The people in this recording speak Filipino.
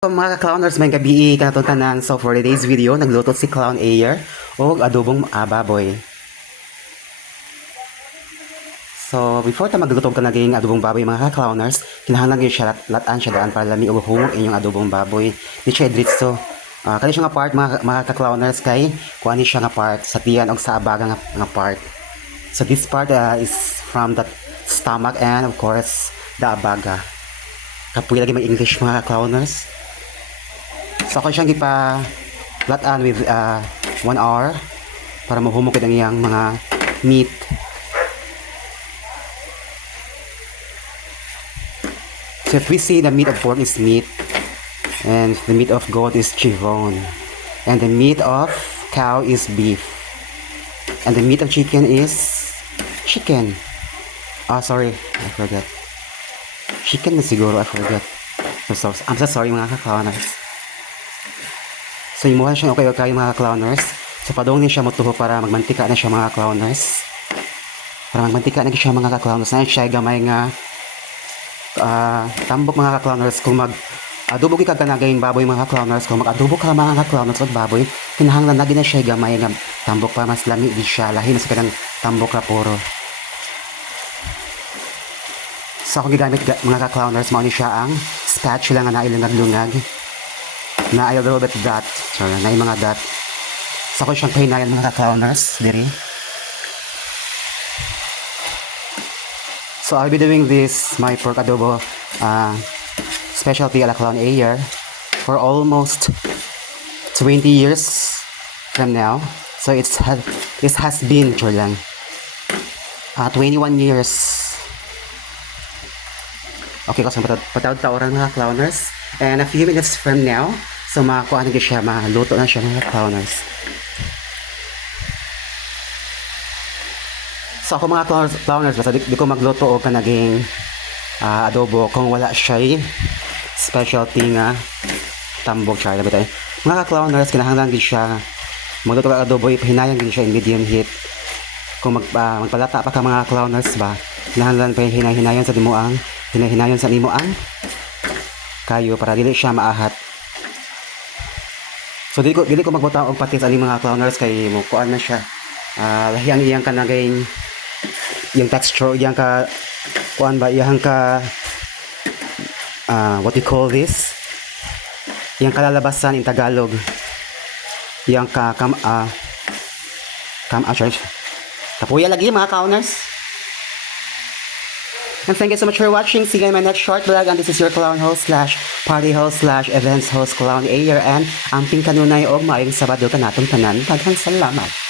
So, mga ka-clowners, may gabi kanatong tanan. So for today's video, nagluto si Clown Ayer o adobong baboy. So before ta magluto ka naging adobong baboy mga ka-clowners, kinahanglan gyud siya latan siya daan para lami og humok inyong adobong baboy. Di siya dritso. Kani siya nga part mga ka-clowners kay kuani siya nga part sa tiyan og sa abaga nga part. So this part is from the stomach and of course the abaga. Kapuy lagi mag-English mga ka-clowners. So ako siyang lataan with 1 hour para mahumukid ang iyang mga meat. So if we see the meat of pork is meat, and the meat of goat is chivon, and the meat of cow is beef, and the meat of chicken is chicken. Sorry, I forgot. Chicken na siguro, I forgot. So I'm so sorry mga ka-clowners. So imuha siya okay mga clowners. So padong ni siya motuho para magmantika na siya mga clowners. Para magmantika na siya mga clowners. Na siya gamay nga tambok mga clowners kung adobo ka kanagayng baboy mga clowners, kung mag-adobo ka mga clowners og baboy, kinahanglan lagi na siya gamay nga tambok para mas lami di siya lahi na sa kanang tambok ra puro. So ako gigamit mga clowners mao ni siya ang spatula nga nailang naglungag. Na a little bit dot. Sorry, na yung mga dot. So ako siyang kahinayan mga ka-clowners diri. So I'll be doing this my pork adobo specialty ala Clown Ayer for almost 20 years from now. So it has been lang 21 years. Okay, kasi patawad-tawaran mga clowners. And a few minutes from now, so makakuha na siya, maluto na siya mga clowners. So ako mga clowners, basta di ko magluto o ka naging adobo kung wala siya specialty nga tambok siya. Mga clowners, kinahanglan din siya magluto ka adobo, hinayan din siya in medium heat. Kung magpalata pa ka mga clowners ba, kinahanglan pa hinayan sa dimuang, hinayan sa limuang kayo para dili siya maahat. So dili ko magbutang og patis ani mga clowners kay mo kuan na siya. Lahiyang iyang kanagay yung texture iyang ka kuan ba iyang ka what you call this? Iyang kalalabasan in Tagalog. Iyang ka kapuya lagi mga clowners. And thank you so much for watching. See you in my next short vlog. And this is your clown host / party host / events host Clown Ayer. And ang kanunay og maayong Sabado kanatong tanan. Daghang salamat.